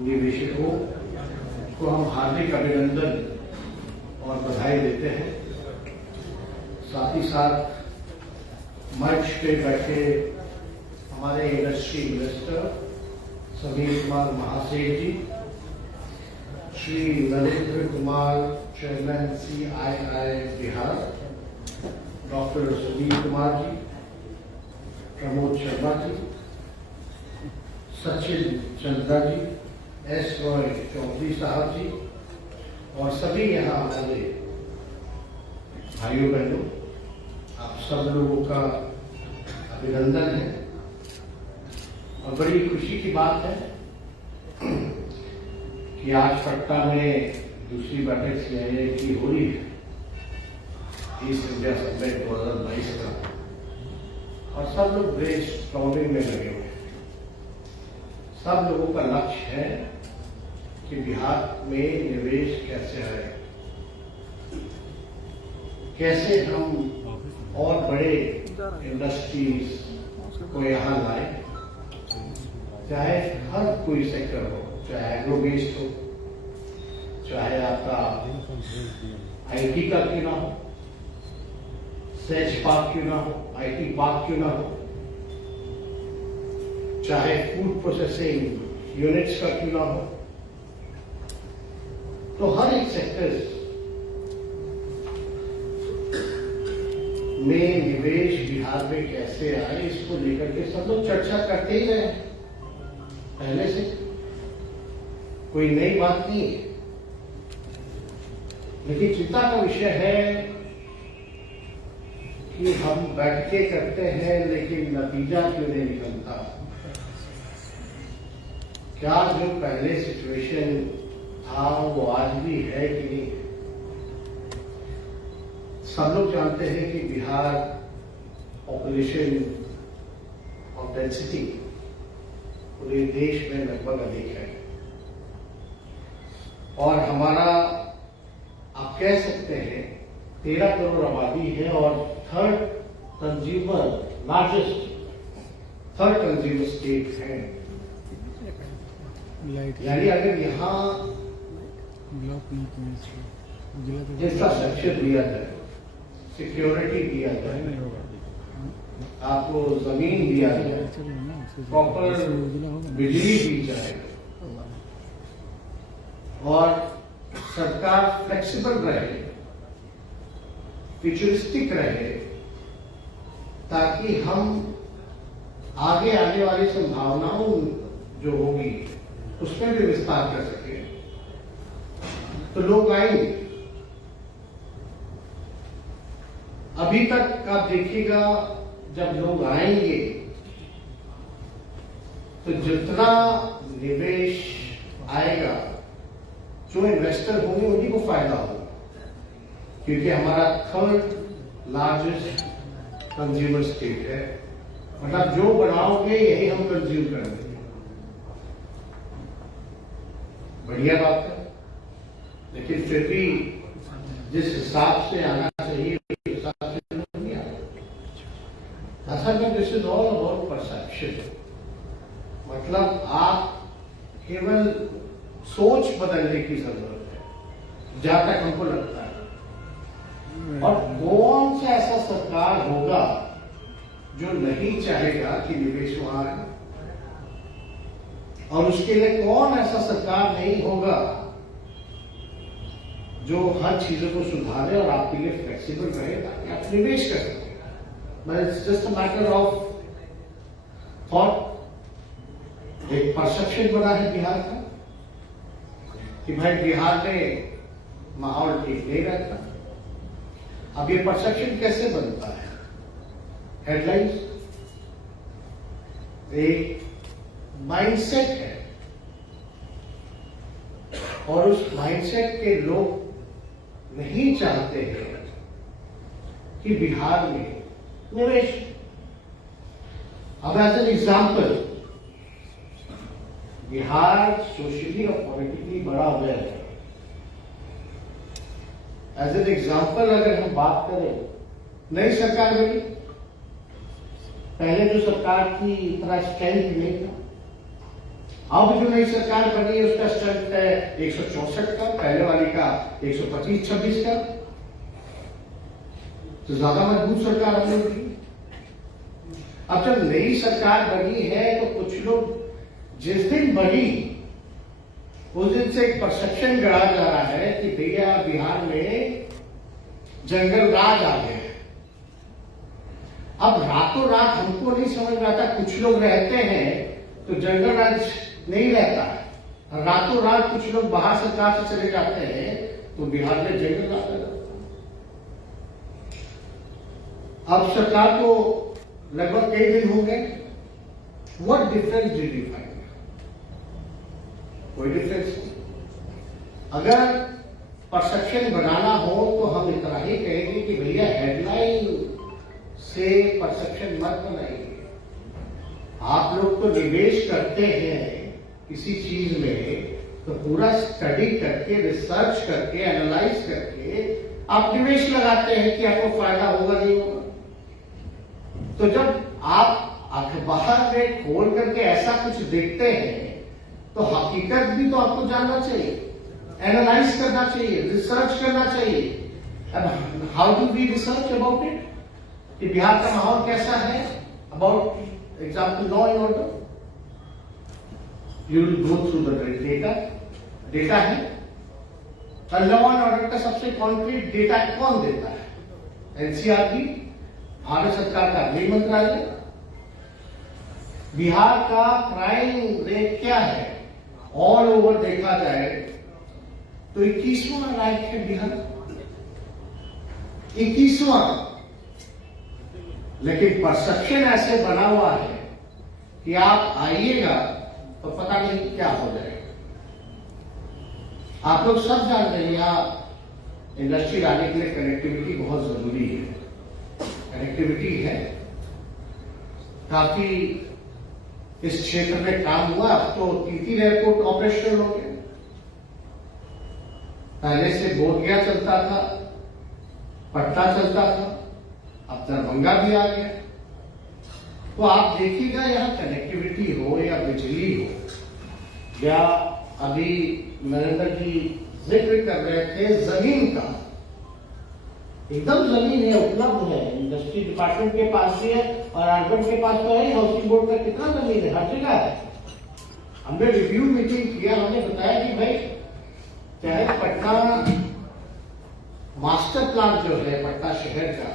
निवेशकों को हम हार्दिक अभिनंदन और बधाई देते हैं। साथ ही साथ मंच पे बैठे हमारे industry investor Sameer Kumar Mahaseth ji, Shri Narendra Kumar chairman CII Bihar, doctor Sudhir Kumar ji, Pramod Sharma ji, Sachin Chandra ji, S. Roy Chaudhary साहब जी और सभी यहाँ हमारे भाइयों बहनों, आप सब लोगों का अभिनंदन है। और बड़ी खुशी की बात है कि आज पटना में दूसरी बैठक CIA की हो रही है, ईस्ट इंडिया समिट 2022 का, और सब लोग ब्रेनस्टॉर्मिंग में लगे हुए हैं। सब लोगों का लक्ष्य है कि बिहार में निवेश कैसे आए, कैसे हम और बड़े इंडस्ट्रीज को यहाँ लाए, चाहे हर कोई सेक्टर हो, चाहे एग्रो बेस्ड हो, चाहे आपका IT का क्यों ना हो, सेज पार्क क्यों ना हो, IT पार्क क्यों ना हो, चाहे फूड प्रोसेसिंग यूनिट्स का क्यों ना हो, तो हर एक सेक्टर में निवेश बिहार में कैसे आए, इसको लेकर के सब लोग चर्चा करते ही रहे पहले से, कोई नई बात नहीं है। लेकिन चिंता का विषय है कि हम बैठ के करते हैं लेकिन नतीजा क्यों नहीं निकलता। क्या जो पहले सिचुएशन था वो आज भी है कि नहीं। सब लोग जानते हैं कि बिहार पॉपुलेशन और डेंसिटी पूरे देश में लगभग अधिक है, और हमारा आप कह सकते हैं 13 करोड़ आबादी है और थर्ड कंज्यूमर स्टेट है। यानी अगर यहाँ इंफ्रास्ट्रक्चर दिया जाए, सिक्योरिटी दिया जाए, आपको जमीन दिया जाए, प्रॉपर बिजली दी जाए और सरकार फ्लेक्सिबल रहे, फ्यूचरिस्टिक रहे, ताकि हम आगे वाली संभावनाओं जो होगी उसमें भी विस्तार कर सके, तो लोग आएंगे। अभी तक आप देखिएगा जब लोग आएंगे तो जितना निवेश आएगा, जो इन्वेस्टर होंगे उन्हीं को फायदा होगा, क्योंकि हमारा थर्ड लार्जेस्ट कंज्यूमर स्टेट है। मतलब जो बनाओगे यही हम कंज्यूम करेंगे। बढ़िया बात है, लेकिन फिर भी जिस हिसाब से आना चाहिए उस हिसाब से नहीं आ रहा। असल में this is all about perception. मतलब आप केवल सोच बदलने की जरूरत है, जहां तक हमको लगता है। और कौन सा ऐसा सरकार होगा जो नहीं चाहेगा कि निवेश वहां आए, और उसके लिए कौन ऐसा सरकार नहीं होगा जो हर चीजों को सुधारे और आपके लिए फ्लेक्सिबल रहे ताकि आप निवेश कर सकें। But it's just a matter of thought. एक परसेप्शन बना है बिहार का कि भाई बिहार में माहौल ठीक नहीं रहता। अब ये परसेप्शन कैसे बनता है? हेडलाइंस, एक माइंडसेट है, और उस माइंडसेट के लोग नहीं चाहते हैं कि बिहार में निवेश। अब as an example, Bihar socially और पॉलिटिकली बड़ा हुआ है। एज एन एग्जाम्पल अगर हम बात करें, नई सरकार बनी, पहले जो सरकार थी इतना स्ट्रेंथ नहीं था, अब जो नई सरकार बनी है उसका स्ट्रेंथ है 164 का, पहले वाली का 125-26 का, तो ज्यादा मजबूत सरकार हमने बनी। अब जब नई सरकार बनी है तो कुछ लोग जिस दिन बनी उस दिन से एक परसेप्शन गढ़ा जा रहा है कि भैया बिहार में जंगल राज आ गया है। अब रातों रात हमको नहीं समझ में आता, कुछ लोग रहते हैं तो जंगल राज नहीं रहता है, रातों रात कुछ लोग बाहर सरकार से चले जाते हैं तो बिहार में जंगल राज आ जाता है। अब सरकार को लगभग कई दिन हो गए, what difference did you find? कोई डिफरेंस नहीं। अगर परसेप्शन बनाना हो तो हम इतना ही कहेंगे कि भैया हेडलाइन से परसेप्शन मत बनाइए। आप लोग तो निवेश करते हैं किसी चीज में तो पूरा स्टडी करके, रिसर्च करके, एनालाइज करके आप निवेश लगाते हैं कि आपको फायदा होगा नहीं होगा। तो जब आप अखबार में खोल करके ऐसा कुछ देखते हैं तो हकीकत भी तो आपको जानना चाहिए, एनालाइज करना चाहिए, रिसर्च करना चाहिए। अब how do we research about it कि बिहार का माहौल कैसा है, about example law and order, you will go through the data है। लॉ एंड ऑर्डर का सबसे कॉन्क्रीट डेटा कौन देता है? एनसीआरबी, भारत सरकार का गृह मंत्रालय। बिहार का क्राइम रेट क्या है ऑल ओवर देखा जाए तो 21वां रैंक है बिहार, 21वां। लेकिन परसेप्शन ऐसे बना हुआ है कि आप आइएगा तो पता नहीं क्या हो जाएगा। आप लोग सब जान रहे हैं यहां इंडस्ट्री लाने के लिए कनेक्टिविटी बहुत जरूरी है। कनेक्टिविटी है, काफी इस क्षेत्र में काम हुआ। अब तो 3 एयरपोर्ट ऑपरेशनल हो गए। पहले से बोधगया चलता था, पटना चलता था, अब दरभंगा भी आ गया। तो आप देखिएगा यहाँ कनेक्टिविटी हो या बिजली हो या अभी नरेंद्र जी जिक्र कर रहे थे जमीन का, एकदम जमीन है, उपलब्ध है। इंडस्ट्री डिपार्टमेंट के पास भी है और अर्बन के पास तो है। हाउसिंग बोर्ड का कितना जमीन है, हर जगह है। हमने रिव्यू मीटिंग किया, हमने बताया कि भाई चाहे पटना मास्टर प्लान जो है पटना शहर का,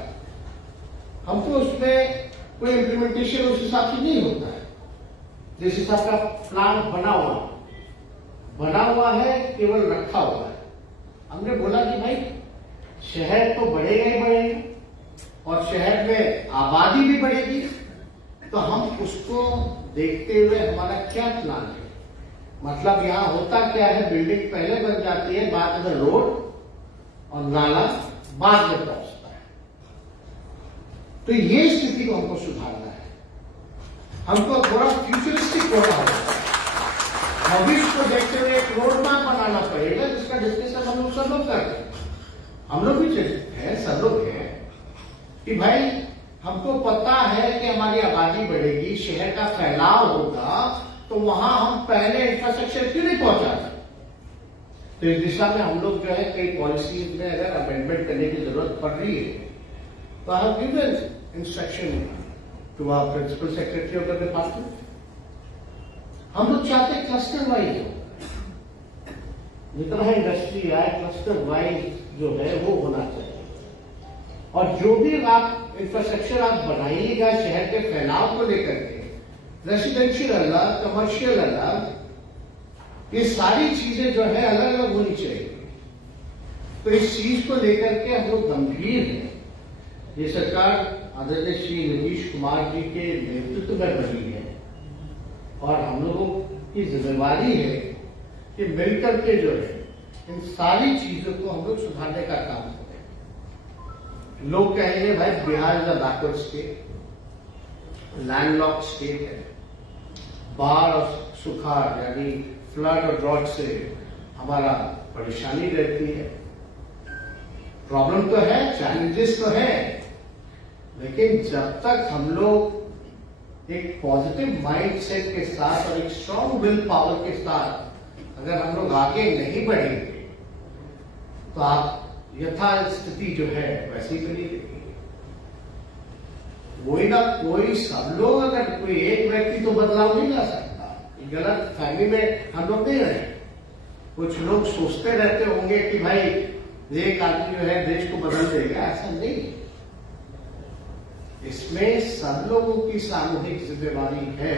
हमको उसमें कोई इम्प्लीमेंटेशन उस हिसाब से नहीं होता है जिस हिसाब का प्लान बना हुआ है, केवल रखा हुआ है। हमने बोला कि भाई शहर तो बढ़ेगा ही बढ़ेगा और शहर में आबादी भी बढ़ेगी, तो हम उसको देखते हुए हमारा क्या प्लान है। मतलब यहां होता क्या है, बिल्डिंग पहले बन जाती है, बाद में रोड और नाला बाद में पहुंचता है। तो ये स्थिति को हमको सुधारना है। हमको थोड़ा फ्यूचरिस्टिक होना होगा, भविष्य को देखते हुए एक रोड मैप बनाना पड़ेगा जिसका डिस्कशन हम लोग सब लोग करते हैं। हम लोग भी हैं, सब लोग हैं कि भाई हमको पता है कि हमारी आबादी बढ़ेगी, शहर का फैलाव होगा, तो वहां हम पहले इंफ्रास्ट्रक्चर क्यों नहीं पहुंचाते। तो इस दिशा में हम लोग जो है कई पॉलिसीज में अगर अमेंडमेंट करने की जरूरत पड़ रही है तो I have given instruction to our principal secretary of the department. हम लोग चाहते हैं क्लस्टर वाइज हो, जितना इंडस्ट्री है क्लस्टर वाइज जो है वो होना चाहिए। और जो भी आप इंफ्रास्ट्रक्चर आप बनाइएगा शहर के फैलाव को लेकर के, रेसिडेंशियल अलग, कमर्शियल अलग, ये सारी चीजें जो है अलग अलग होनी चाहिए। तो इस चीज को लेकर के हम लोग गंभीर हैं। ये सरकार आदरणीय श्री नीतीश कुमार जी के नेतृत्व में बनी है और हम लोगों की जिम्मेवारी है कि मिलकर के जो है इन सारी चीजों को हम लोग सुधारने का काम करें। लोग कहेंगे भाई Bihar is a backward state, landlocked state है, बाढ़ और सुखाड़ यानी फ्लड और ड्रॉट से हमारा परेशानी रहती है। प्रॉब्लम तो है, चैलेंजेस तो है, लेकिन जब तक हम लोग एक पॉजिटिव माइंडसेट के साथ और एक स्ट्रॉन्ग विल पावर के साथ अगर हम लोग आगे नहीं बढ़ेंगे तो आप यथा स्थिति जो है वैसी बनी रहेगी। कोई ना कोई, सब लोग, अगर कोई एक व्यक्ति तो बदलाव नहीं ला सकता। गलत फहमी में हम लोग नहीं रहे। कुछ लोग सोचते रहते होंगे कि भाई एक आदमी जो है देश को बदल देगा, ऐसा नहीं है। इसमें सब लोगों की सामूहिक जिम्मेवारी है।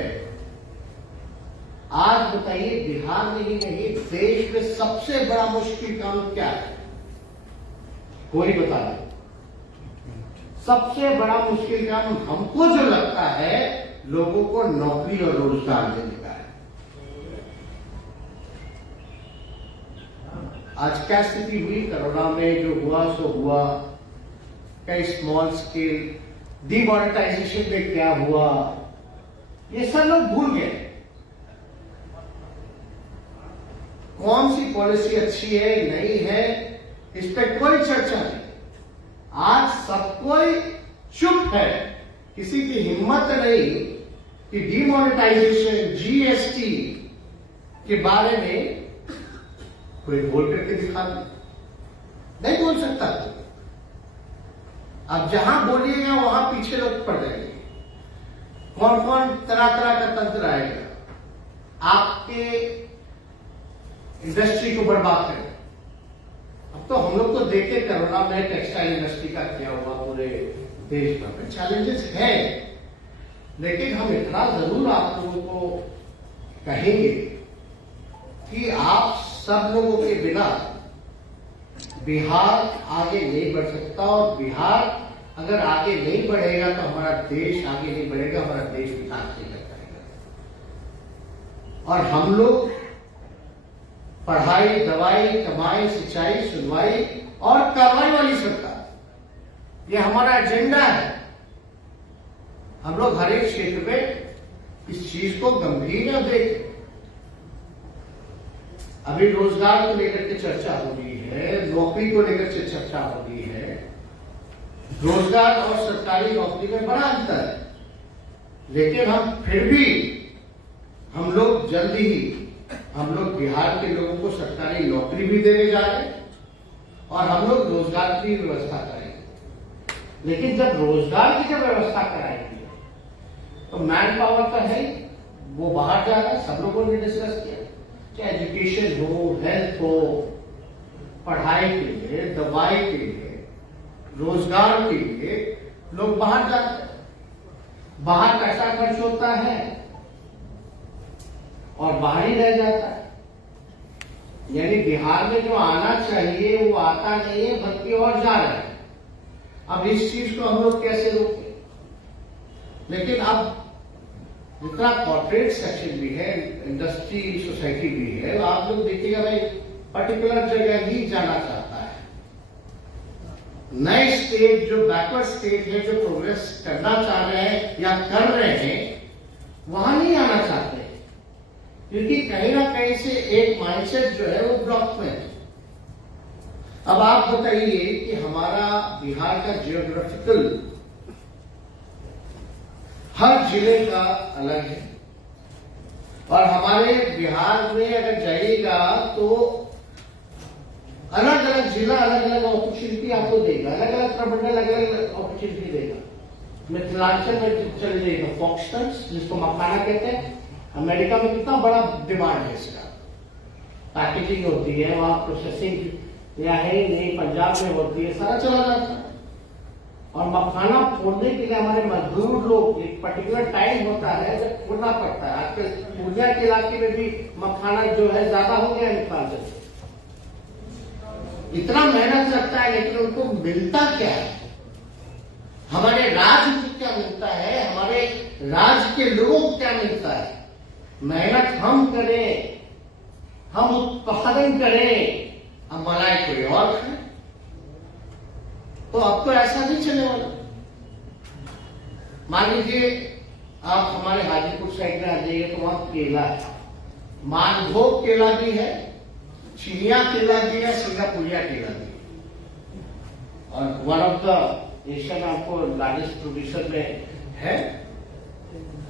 आज बताइए, बिहार में ही नहीं, देश में सबसे बड़ा मुश्किल काम क्या है? कोई बता दे। सबसे बड़ा मुश्किल काम हमको जो लगता है, लोगों को नौकरी और रोजगार देने का है। आज क्या स्थिति हुई? कोरोना में जो हुआ सो हुआ। कई स्मॉल स्केल डिमोनेटाइजेशन में क्या हुआ, ये सब लोग भूल गए। कौन सी पॉलिसी अच्छी है, नहीं है, इस पर कोई चर्चा नहीं। आज सब कोई चुप है। किसी की हिम्मत नहीं कि डिमोनेटाइजेशन, जीएसटी के बारे में कोई बोल करके दिखा दे। नहीं बोल सकता। अब जहां बोलिएगा वहां पीछे लोग पड़ जाएंगे। कौन कौन तरह तरह का तंत्र आएगा आपके इंडस्ट्री को बर्बाद करेगा। अब तो हम लोग तो देखे कोरोना में टेक्सटाइल इंडस्ट्री का क्या हुआ पूरे देश भर में। चैलेंजेस है, लेकिन हम इतना जरूर आप लोगों को कहेंगे कि आप सब लोगों के बिना बिहार आगे नहीं बढ़ सकता। और बिहार अगर आगे नहीं बढ़ेगा तो हमारा देश आगे नहीं बढ़ेगा, हमारा देश विकास नहीं कर पाएगा। और हम लोग पढ़ाई, दवाई, कमाई, सिंचाई, सुनवाई और कार्रवाई वाली सरकार, ये हमारा एजेंडा है। हम लोग हर एक क्षेत्र में इस चीज को गंभीर न देखें। अभी रोजगार को लेकर के चर्चा हो रही है, नौकरी को लेकर के चर्चा हो रही है। रोजगार और सरकारी नौकरी में बड़ा अंतर है, लेकिन हम फिर भी हम लोग जल्द ही हम लोग बिहार के लोगों को सरकारी नौकरी भी देने जा रहे हैं और हम लोग रोजगार की व्यवस्था करेंगे। लेकिन जब रोजगार की जब व्यवस्था कराएंगे तो मैन पावर का है, वो बाहर जा रहा है। सब लोगों ने डिस्कस किया, चाहे एजुकेशन हो, हेल्थ हो, पढ़ाई के लिए, दवाई के लिए, रोजगार के लिए लोग बाहर जाते हैं। बाहर पैसा खर्च होता है और बाहर ही रह जाता है। यानी बिहार में जो आना चाहिए वो आता नहीं है, बल्कि और जा रहा है। अब इस चीज को हम लोग कैसे रोकें? लेकिन अब जितना कॉर्पोरेट सेक्शन भी है, इंडस्ट्री सोसाइटी भी है, आप लोग देखिएगा भाई पर्टिकुलर जगह ही जाना चाहता है। नए स्टेट, जो बैकवर्ड स्टेट है, जो प्रोग्रेस करना चाह रहे हैं या कर रहे हैं, वहां नहीं आना चाहते, क्योंकि कहीं ना कहीं से एक माइंडसेट जो है वो ब्लॉक में है। अब आप बताइए कि हमारा बिहार का जियोग्राफिकल हर जिले का अलग है, और हमारे बिहार में अगर जाइएगा तो अलग अलग जिला अलग अलग अपॉर्चुनिटी आपको देगा, अलग अलग प्रमंडल अलग अलग अपॉर्चुनिटी देगा। मिथिलांचल में चले जाइएगा, फॉक्सटेल्स जिसको मखाना कहते हैं, अमेरिका में कितना बड़ा डिमांड है इसका। पैकेजिंग होती है, वहां प्रोसेसिंग या है नहीं, पंजाब में होती है, सारा चला जाता है। और मखाना फोड़ने के लिए हमारे मजदूर लोग, एक पर्टिकुलर टाइम होता है जब फोड़ना पड़ता है। आजकल पूर्णिया के इलाके में भी मखाना जो है ज्यादा हो गया उत्पादन, इतना मेहनत लगता है, लेकिन उनको मिलता क्या है? हमारे राज्य को क्या मिलता है? हमारे राज्य के लोगों को क्या मिलता है? मेहनत हम करें, हम उत्पादन करें, हम मलाई कोई और खाए। तो अब तो ऐसा नहीं चलने वाला। मान लीजिए आप हमारे हाजीपुर साइड में आ जाइए तो वहां केला है, मालभोग केला भी है, चिनिया केला भी है, सिंगापुरिया केला भी है, और वन ऑफ द एशिया में आपको लार्जेस्ट प्रोड्यूसर में है।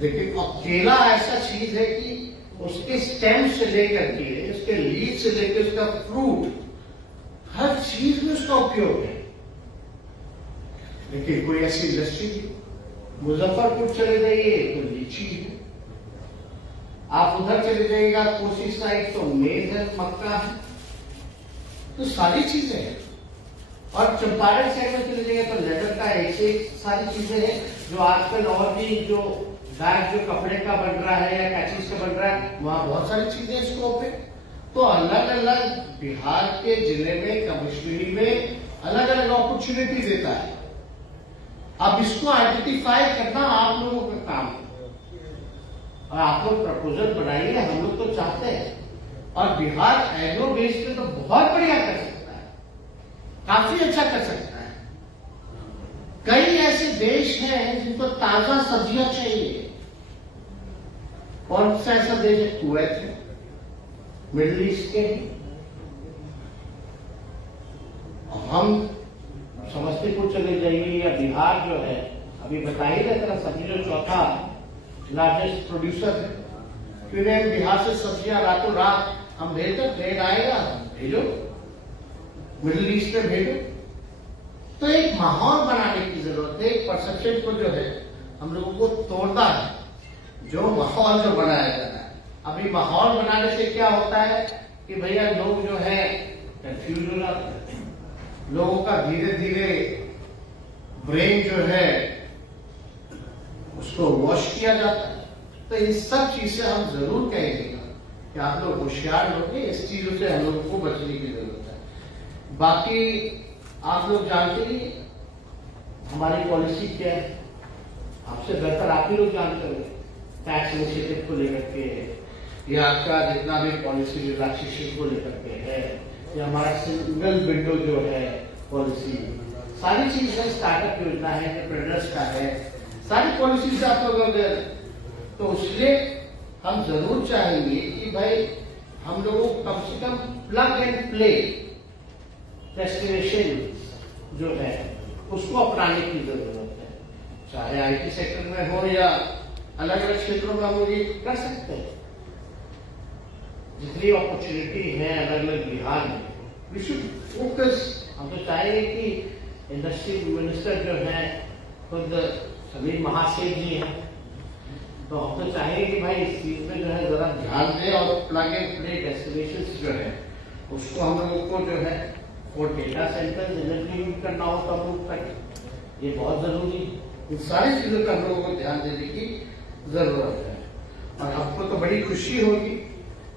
लेकिन केला ऐसा चीज है कि उसके स्टेम से लेकर के उसके लीफ से लेकर उसका फ्रूट हर चीज में उसका उपयोग है। लेकिन कोई ऐसी इंडस्ट्री नहीं। मुजफ्फरपुर चले जाइए तो लीची है, आप उधर चले जाइएगा कोसी साइड तो मेज है, मक्का है, तो सारी चीजें हैं। और चंपारण साइड में चले जाइएगा तो लेदर का एक से एक सारी चीजें हैं जो आजकल और भी जो बैग जो कपड़े का बन रहा है या क्या चीज का बन रहा है, वहां बहुत सारी चीजें स्कोप है। तो अलग अलग बिहार के जिले में कमिश्नरी में अलग अलग अपॉर्चुनिटी देता है। अब इसको आइडेंटिफाई करना आप लोगों का काम है और आप लोग प्रपोजल बनाइए, हम लोग तो चाहते हैं। और बिहार एग्रो बेस पे तो बहुत बढ़िया कर सकता है, काफी अच्छा कर सकता है। कई ऐसे देश हैं जिनको ताजा सब्जियां चाहिए। कौन सा ऐसा देश है? कुवैत है, मिडिल ईस्ट के हैं। हम समस्तीपुर चले जाइए या बिहार जो है, अभी बताइए ना तरह सब्जी जो चौथा लार्जेस्ट प्रोड्यूसर है, फिर बिहार से सब्जियां रातों रात हम भेज दो, ट्रेन आएगा, भेजो मिडिल ईस्ट में भेजो। तो एक माहौल बनाने की जरूरत है। एक परसेप्शन को जो है हम लोगों को तोड़ना है, जो माहौल जो बनाया जाना है। अभी माहौल बनाने से क्या होता है कि भैया लोग जो है कंफ्यूज हो जाते हैं, लोगों का धीरे धीरे ब्रेन जो है उसको वॉश किया जाता है। तो इन सब चीज से हम जरूर कहेंगे कि आप लोग होशियार होंगे, इस चीजों से हम लोगों को बचने की जरूरत है। बाकी आप लोग जानते ही हमारी पॉलिसी क्या है, आपसे बेहतर आप ही लोग जानते होंगे। टैक्स इनिशिएटिव को लेकर के या आपका जितना भी पॉलिसी रिलैक्सेशन को लेकर के है, या हमारा सिंगल विंडो जो है पॉलिसी, सारी चीज है। स्टार्टअप योजना है, एंटरप्रेन्योर्स का है, सारी पॉलिसी से आप लोग अगर, तो इसलिए हम जरूर चाहेंगे कि भाई हम लोगों को कम से कम प्लग एंड प्ले डेस्टिनेशन जो है उसको अपनाने की जरूरत है। चाहे आईटी सेक्टर में हो या अलग अलग क्षेत्रों में हम लोग ये कर सकते हैं। जितनी अपॉर्चुनिटी है अलग अलग बिहार में, वी शुड फोकस। हम तो चाहेंगे कि इंडस्ट्री मिनिस्टर जो है खुद समीर महासेठ जी हैं, तो हम तो चाहेंगे कि भाई इस चीज में जो है जरा ध्यान दें और प्लग एंड प्ले डेस्टिनेशन जो है उसको हम लोगों को जो है वो डेटा सेंटर इनेबलिंग करना हो तो हम लोग करें, ये बहुत जरूरी है। इन सारी चीजों का हम लोगों को ध्यान देने की जरूरत है। और हमको तो बड़ी खुशी होगी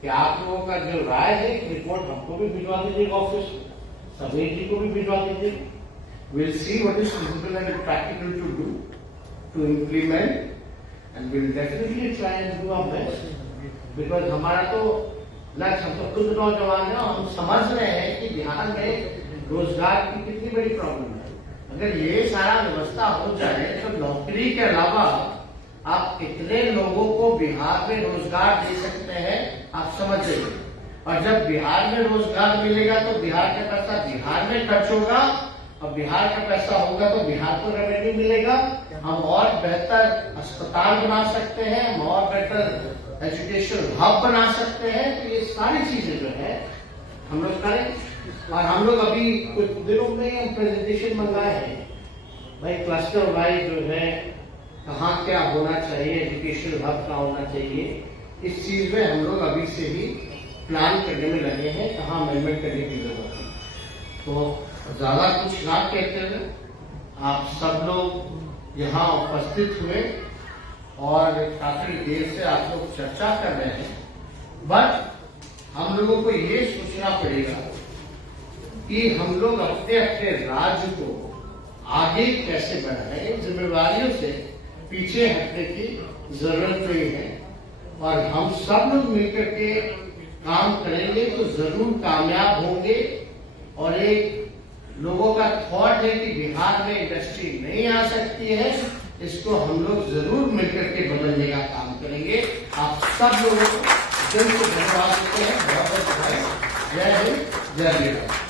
कि आप लोगों का जो राय है रिपोर्ट हमको भी भिजवा दीजिएगा, ऑफिस समीर जी को भी भिजवा दीजिएगा। Will see what is feasible and practical to do to implement and will definitely try and do our best. Because हमारा तो लक्ष्य, हम तो खुद नौजवान है और हम समझ रहे हैं कि बिहार में रोजगार की कितनी बड़ी प्रॉब्लम है। अगर ये सारा व्यवस्था हो जाए तो नौकरी के अलावा आप कितने लोगों को बिहार में रोजगार दे सकते हैं आप समझ लीजिए। और जब बिहार में रोजगार मिलेगा तो बिहार का पैसा बिहार में खर्च होगा, और बिहार का पैसा होगा तो बिहार को रेवेन्यू मिलेगा। हम और बेहतर अस्पताल बना सकते हैं, हम और बेहतर एजुकेशन हब बना सकते हैं। तो ये सारी चीजें जो है हम लोग करें। और हम लोग अभी कुछ दिनों में हम प्रेजेंटेशन मंगाए हैं भाई, क्लस्टर वाइज जो है कहाँ क्या होना चाहिए, एजुकेशन हब का होना चाहिए। इस चीज में हम लोग अभी से ही प्लान करने में लगे हैं, कहाँ अमेंडमेंट करने की जरूरत है। तो ज्यादा कुछ ना कहते हुए आप सब लोग यहाँ उपस्थित हुए और काफी देर से आप लोग चर्चा कर रहे हैं। बट हम लोगों को ये सोचना पड़ेगा कि हम लोग अपने अपने राज्य को आगे कैसे बढ़ाएं। जिम्मेवारियों से पीछे हटने की जरूरत नहीं है और हम सब लोग मिलकर के काम करेंगे तो जरूर कामयाब होंगे। और एक लोगों का थॉट है कि बिहार में इंडस्ट्री नहीं आ सकती है, इसको हम लोग जरूर मिलकर के बदलने का काम करेंगे। आप सब लोगों को दिल से धन्यवाद देते हैं। बहुत बहुत जय हिंद, जय बिहार।